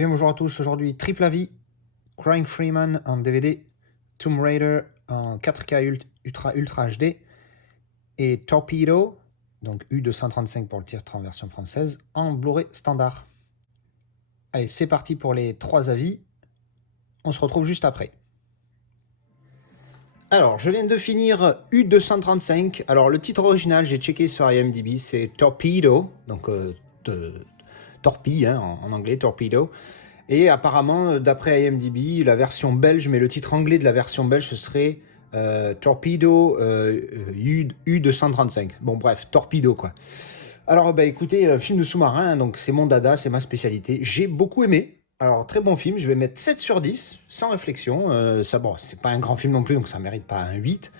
Et bonjour à tous, aujourd'hui Triple Avis, Crying Freeman en DVD, Tomb Raider en 4K Ultra HD et Torpedo, donc U235 pour le titre en version française, en Blu-ray standard. Allez, c'est parti pour les 3 avis, on se retrouve juste après. Alors, je viens de finir U235, alors le titre original, j'ai checké sur IMDb, c'est Torpedo, donc torpille en anglais, Torpedo. Et apparemment, d'après IMDb, la version belge, mais le titre anglais de la version belge, ce serait Torpedo U235. Bon, bref, Torpedo, quoi. Alors, bah écoutez, film de sous-marin, donc c'est mon dada, c'est ma spécialité. J'ai beaucoup aimé. Alors, très bon film, je vais mettre 7 sur 10, sans réflexion. Ça, bon, c'est pas un grand film non plus, donc ça mérite pas un 8.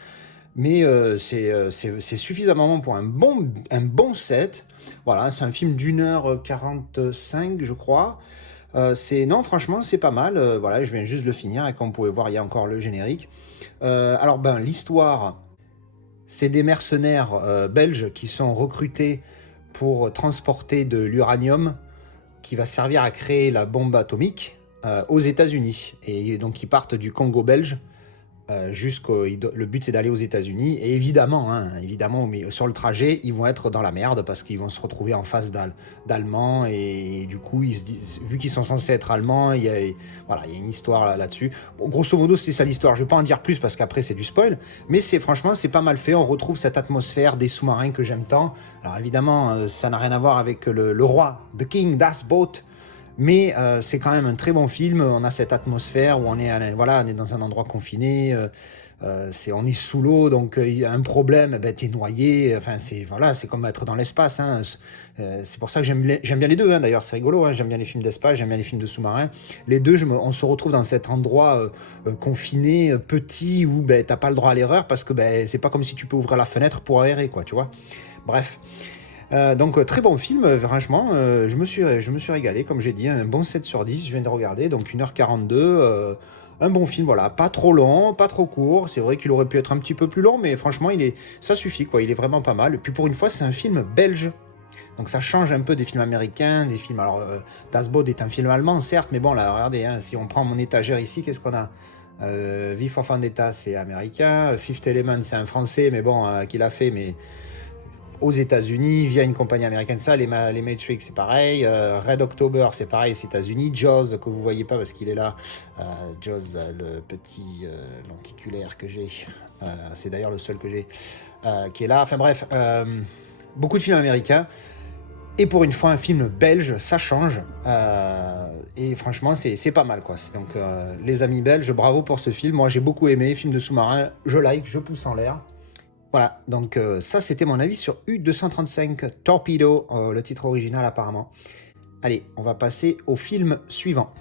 Mais c'est suffisamment bon pour un bon 7. Voilà, c'est un film d'1h45, je crois. Non, franchement, c'est pas mal. Voilà, je viens juste de le finir et comme vous pouvez voir, il y a encore le générique. Alors, l'histoire, c'est des mercenaires belges qui sont recrutés pour transporter de l'uranium qui va servir à créer la bombe atomique aux États-Unis. Et donc, ils partent du Congo belge. Le but c'est d'aller aux États-Unis et évidemment, mais sur le trajet ils vont être dans la merde parce qu'ils vont se retrouver en face d'Allemands et du coup ils se disent, vu qu'ils sont censés être Allemands, il y a une histoire là-dessus. Bon, grosso modo c'est ça l'histoire. Je vais pas en dire plus parce qu'après c'est du spoil, mais franchement c'est pas mal fait. On retrouve cette atmosphère des sous-marins que j'aime tant. Alors évidemment ça n'a rien à voir avec le roi, The King, Das Boat. Mais c'est quand même un très bon film. On a cette atmosphère où on est dans un endroit confiné. On est sous l'eau, donc il y a un problème, t'es noyé. Enfin, c'est comme être dans l'espace. C'est pour ça que j'aime bien les deux. D'ailleurs, c'est rigolo. J'aime bien les films d'espace, j'aime bien les films de sous-marins. Les deux, on se retrouve dans cet endroit confiné, petit, où t'as pas le droit à l'erreur parce que c'est pas comme si tu peux ouvrir la fenêtre pour aérer, quoi, tu vois. Bref. Donc très bon film, franchement, je me suis régalé, comme j'ai dit, un bon 7 sur 10, je viens de regarder, donc 1h42, un bon film, voilà, pas trop long, pas trop court, c'est vrai qu'il aurait pu être un petit peu plus long, mais franchement, ça suffit, quoi, il est vraiment pas mal, et puis pour une fois, c'est un film belge, donc ça change un peu des films américains, des films, alors, Das Boot est un film allemand, certes, mais bon, là, regardez, si on prend mon étagère ici, qu'est-ce qu'on a V for Vendetta, c'est américain, Fifth Element, c'est un français, mais bon, qui l'a fait, mais aux États-Unis via une compagnie américaine. Ça, les Matrix, c'est pareil. Red October, c'est pareil, c'est États-Unis. Jaws, que vous voyez pas parce qu'il est là. Jaws, le petit lenticulaire que j'ai. C'est d'ailleurs le seul que j'ai qui est là. Enfin bref, beaucoup de films américains. Et pour une fois, un film belge, ça change. Et franchement, c'est pas mal, quoi. Donc, les amis belges, bravo pour ce film. Moi, j'ai beaucoup aimé. Film de sous-marin, je like, je pousse en l'air. Voilà, donc ça c'était mon avis sur U235 Torpedo, le titre original apparemment. Allez, on va passer au film suivant.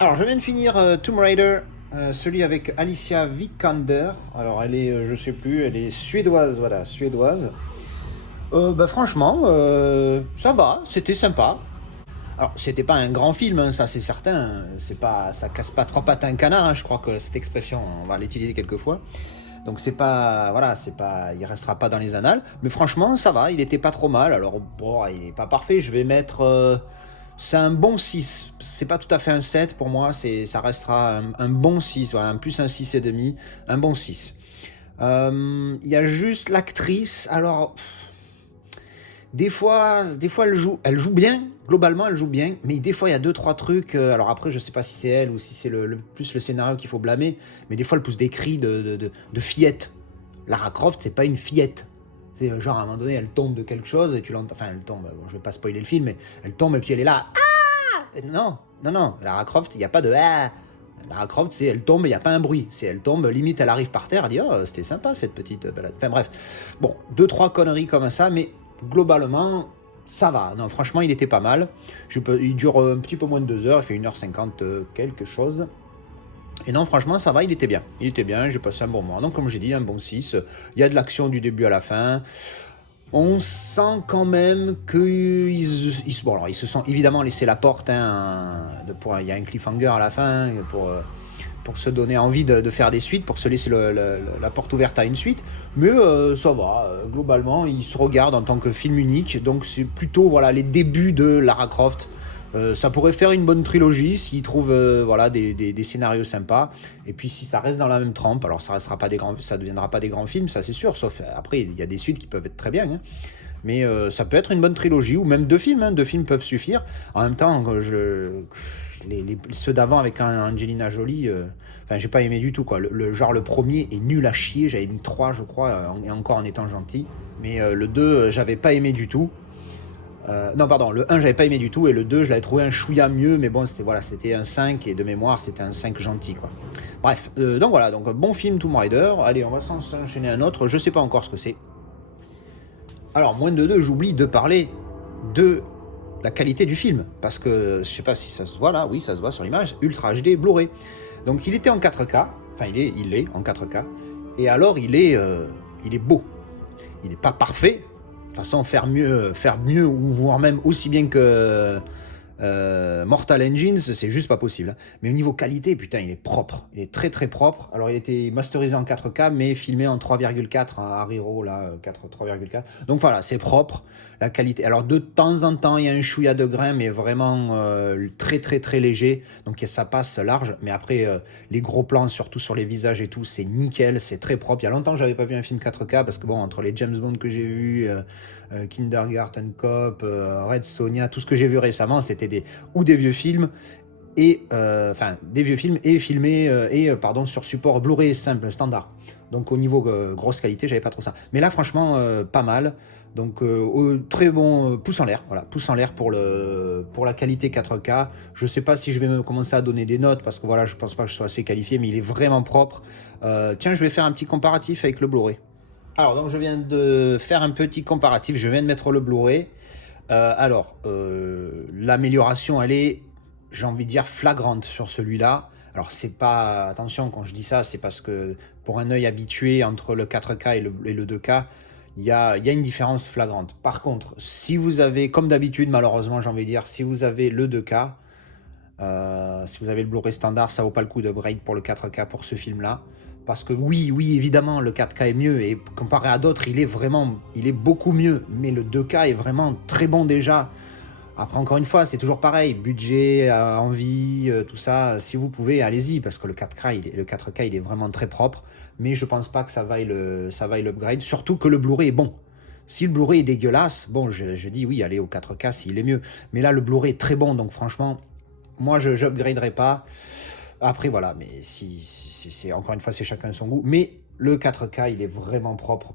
Alors je viens de finir Tomb Raider, celui avec Alicia Vikander. Alors elle est, je sais plus, elle est suédoise, voilà, suédoise. Franchement, ça va, c'était sympa. Alors, c'était pas un grand film, ça c'est certain. Ça casse pas trois pattes à un canard. Je crois que cette expression, on va l'utiliser quelques fois. Donc c'est pas, il restera pas dans les annales. Mais franchement, ça va, il était pas trop mal. Alors bon, il est pas parfait. Je vais mettre, c'est un bon 6. C'est pas tout à fait un 7 pour moi. Ça restera un bon 6, voilà, plus un 6,5, un bon 6. Il y a juste l'actrice. Alors. Des fois elle joue bien, globalement elle joue bien, mais des fois il y a 2-3 trucs, alors après je sais pas si c'est elle ou si c'est plus le scénario qu'il faut blâmer, mais des fois elle pousse des cris de fillette. Lara Croft c'est pas une fillette, c'est genre à un moment donné elle tombe de quelque chose et tu l'entends, enfin elle tombe, bon, je vais pas spoiler le film, mais elle tombe et puis elle est là, et non, Lara Croft il n'y a pas de ah. Lara Croft, c'est elle tombe, il n'y a pas un bruit. C'est elle tombe, limite elle arrive par terre, elle dit oh c'était sympa cette petite balade. Enfin bref, bon, 2-3 conneries comme ça, mais globalement ça va. Non franchement il était pas mal. Il dure un petit peu moins de 2 heures, il fait 1h50 quelque chose. Et non franchement ça va, il était bien, j'ai passé un bon moment. Donc comme j'ai dit, un bon 6. Il y a de l'action du début à la fin. On sent quand même qu'ils se sont évidemment laissé la porte. Il y a un cliffhanger à la fin pour se donner envie de faire des suites, pour se laisser la porte ouverte à une suite. Mais ça va, globalement, il se regarde en tant que film unique. Donc c'est plutôt voilà, les débuts de Lara Croft. Ça pourrait faire une bonne trilogie s'ils trouvent voilà, des scénarios sympas. Et puis si ça reste dans la même trempe, alors ça ne deviendra pas des grands films, ça c'est sûr. Sauf après, il y a des suites qui peuvent être très bien. Hein. Mais ça peut être une bonne trilogie, ou même 2 films. Hein. 2 films peuvent suffire. En même temps, ceux d'avant avec Angelina Jolie, j'ai pas aimé du tout. Quoi. Le premier est nul à chier. J'avais mis 3, je crois, et encore en étant gentil. Mais le 2, j'avais pas aimé du tout. Non, pardon, le 1, j'avais pas aimé du tout. Et le 2, je l'avais trouvé un chouïa mieux. Mais bon, c'était un 5. Et de mémoire, c'était un 5 gentil. Quoi. Bref, donc voilà. Donc, bon film Tomb Raider. Allez, on va s'enchaîner un autre. Je sais pas encore ce que c'est. Alors, moins de 2, j'oublie de parler de la qualité du film. Parce que, je sais pas si ça se voit là, oui, ça se voit sur l'image, Ultra HD Blu-ray. Donc, il était en 4K, enfin, il est en 4K, et alors, il est beau. Il n'est pas parfait. De toute façon, faire mieux, ou voire même aussi bien que Mortal Engines, c'est juste pas possible. Mais au niveau qualité, putain, il est propre. Il est très très propre. Alors, il était masterisé en 4K, mais filmé en 3,4 à Ariro, là, 3,4. Donc voilà, c'est propre. La qualité. Alors, de temps en temps, il y a un chouïa de grain, mais vraiment très très très léger. Donc, ça passe large. Mais après, les gros plans, surtout sur les visages et tout, c'est nickel, c'est très propre. Il y a longtemps que j'avais pas vu un film 4K parce que, bon, entre les James Bond que j'ai vus, Kindergarten Cop, Red Sonja, tout ce que j'ai vu récemment, c'était des vieux films et des vieux films et filmés sur support Blu-ray simple standard. Donc au niveau grosse qualité, j'avais pas trop ça. Mais là franchement pas mal. Donc très bon pouce en l'air, voilà, pouce en l'air pour la qualité 4K. Je sais pas si je vais me commencer à donner des notes parce que voilà, je pense pas que je sois assez qualifié, mais il est vraiment propre. Tiens, je vais faire un petit comparatif avec le Blu-ray. Alors, donc je viens de faire un petit comparatif, je viens de mettre le Blu-ray. L'amélioration, elle est, j'ai envie de dire, flagrante sur celui-là. Alors, c'est pas, attention, quand je dis ça, c'est parce que pour un œil habitué entre le 4K et le 2K, il y a une différence flagrante. Par contre, si vous avez, comme d'habitude, malheureusement, j'ai envie de dire, si vous avez le 2K, si vous avez le Blu-ray standard, ça vaut pas le coup d'upgrade pour le 4K pour ce film-là. Parce que oui, évidemment, le 4K est mieux et comparé à d'autres, il est beaucoup mieux. Mais le 2K est vraiment très bon déjà. Après, encore une fois, c'est toujours pareil. Budget, envie, tout ça. Si vous pouvez, allez-y parce que le 4K, il est vraiment très propre. Mais je pense pas que ça vaille l'upgrade. Surtout que le Blu-ray est bon. Si le Blu-ray est dégueulasse, bon, je dis oui, allez au 4K s'il est mieux. Mais là, le Blu-ray est très bon. Donc franchement, moi, je n'upgraderai pas. Après, voilà, mais c'est encore une fois, c'est chacun son goût. Mais le 4K, il est vraiment propre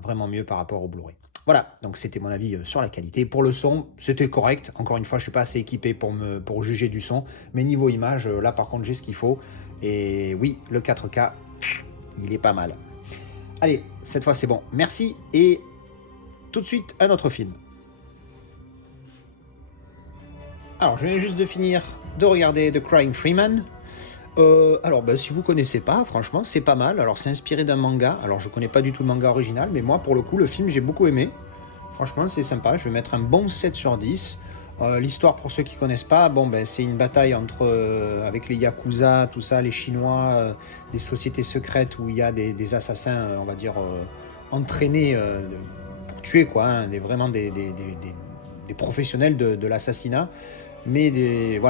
vraiment mieux par rapport au Blu-ray. Voilà, donc c'était mon avis sur la qualité. Pour le son, c'était correct. Encore une fois, je suis pas assez équipé pour juger du son. Mais niveau image, là par contre, j'ai ce qu'il faut. Et oui, le 4K, il est pas mal. Allez, cette fois c'est bon. Merci et tout de suite un autre film. Alors, je viens juste de finir de regarder The Crying Freeman. Si vous connaissez pas, franchement, c'est pas mal. Alors, c'est inspiré d'un manga. Alors, je connais pas du tout le manga original, mais moi, pour le coup, le film, j'ai beaucoup aimé. Franchement, c'est sympa. Je vais mettre un bon 7 sur 10. L'histoire, pour ceux qui connaissent pas, c'est une bataille avec les Yakuza, tout ça, les Chinois, des sociétés secrètes où il y a des assassins, on va dire, entraînés pour tuer, quoi. Hein, vraiment des professionnels de l'assassinat. Mais des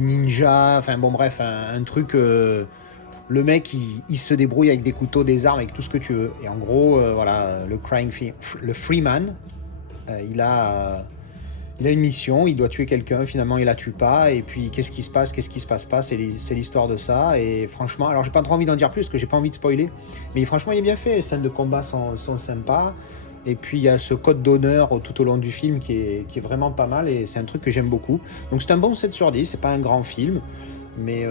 ninjas, enfin bon bref, un truc, le mec il se débrouille avec des couteaux, des armes, avec tout ce que tu veux. Et en gros, le Freeman, il a une mission, il doit tuer quelqu'un, finalement il la tue pas, et puis qu'est-ce qui se passe pas, c'est l'histoire de ça, et franchement, alors j'ai pas trop envie d'en dire plus, parce que j'ai pas envie de spoiler, mais franchement il est bien fait, les scènes de combat sont sympas, et puis il y a ce code d'honneur tout au long du film qui est vraiment pas mal, et c'est un truc que j'aime beaucoup, donc c'est un bon 7 sur 10, c'est pas un grand film, mais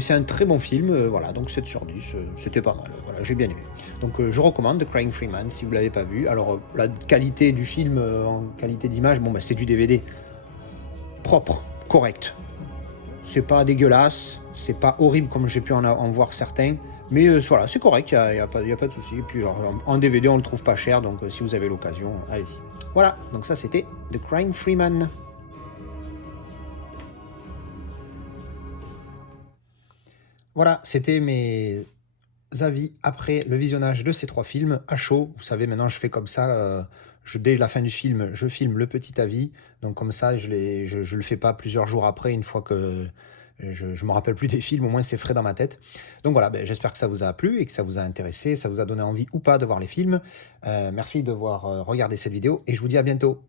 c'est un très bon film, voilà, donc 7 sur 10, c'était pas mal, voilà, j'ai bien aimé. Donc je recommande The Crying Freeman si vous l'avez pas vu. Alors la qualité du film en qualité d'image, c'est du DVD propre, correct. C'est pas dégueulasse, c'est pas horrible comme j'ai pu en voir certains, mais voilà, c'est correct, il y a pas de souci. Et puis alors, en DVD on le trouve pas cher, donc si vous avez l'occasion, allez-y. Voilà, donc ça c'était The Crying Freeman. Voilà, c'était mes avis après le visionnage de ces 3 films à chaud. Vous savez, maintenant je fais comme ça, dès la fin du film, je filme le petit avis. Donc comme ça, je le fais pas plusieurs jours après, une fois que je me rappelle plus des films, au moins c'est frais dans ma tête. Donc voilà, ben, j'espère que ça vous a plu et que ça vous a intéressé, ça vous a donné envie ou pas de voir les films. Merci de voir regardé cette vidéo et je vous dis à bientôt.